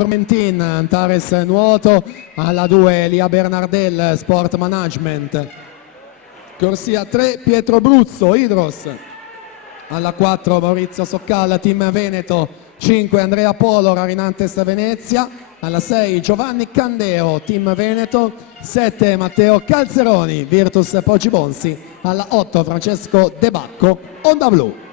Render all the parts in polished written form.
Formentin, Antares Nuoto, alla 2 Elia Bernardel, Sport Management, corsia 3 Pietro Bruzzo, Idros, alla 4 Maurizio Soccal, Team Veneto, 5 Andrea Polo, Rarinantes Venezia, alla 6 Giovanni Candeo, Team Veneto, 7 Matteo Calzeroni, Virtus Poggi Bonsi, alla 8 Francesco De Bacco, Onda Blu.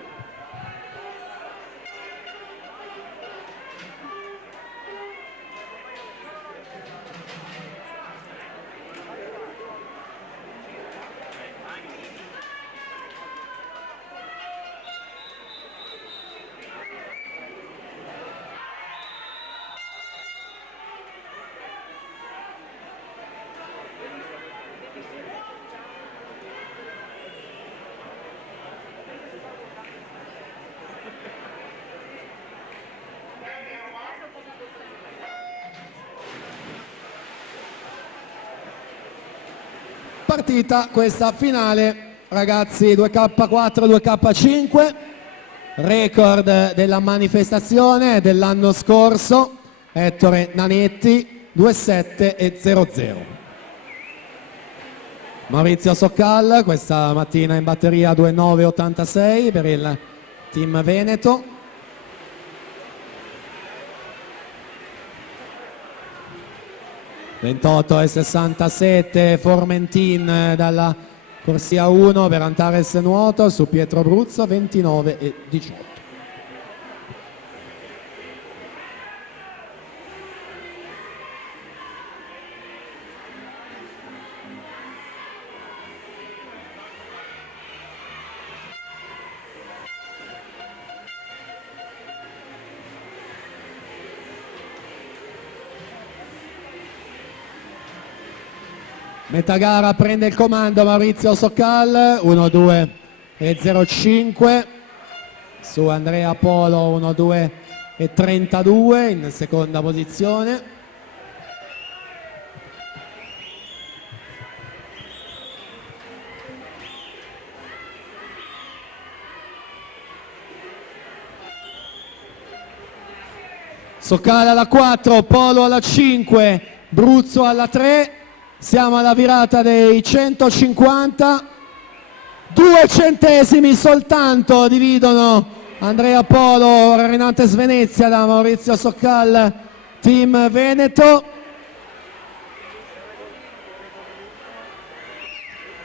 Partita questa finale, ragazzi, 2K4, 2K5, record della manifestazione dell'anno scorso, Ettore Nanetti, 2-7 e 0-0. Maurizio Soccal questa mattina in batteria 2-9-86 per il Team Veneto. (28,67) Formentin dalla corsia 1 per Antares Nuoto su Pietro Bruzzo, 29,18. Metà gara prende il comando Maurizio Soccal, 1-2 e 0-5 su Andrea Polo, 1-2 e 32 in seconda posizione. Soccal alla 4, Polo alla 5, Bruzzo alla 3. Siamo alla virata dei 150, 2 centesimi soltanto dividono Andrea Polo, Rarinantes Venezia da Maurizio Soccal, Team Veneto.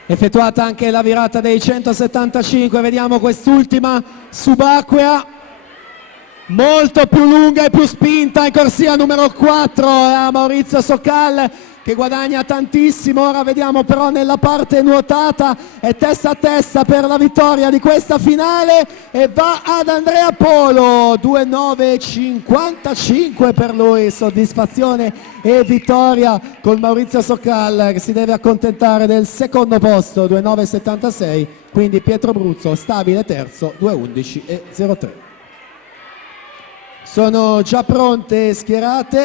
Effettuata anche la virata dei 175, vediamo quest'ultima subacquea, molto più lunga e più spinta in corsia numero 4 a Maurizio Soccal, che guadagna tantissimo. Ora vediamo però nella parte nuotata, è testa a testa per la vittoria di questa finale e va ad Andrea Polo, 2,9,55 per lui, soddisfazione e vittoria con Maurizio Soccal che si deve accontentare del secondo posto, 2,9,76, quindi Pietro Bruzzo stabile terzo, 2,11 e 0,3. Sono già pronte schierate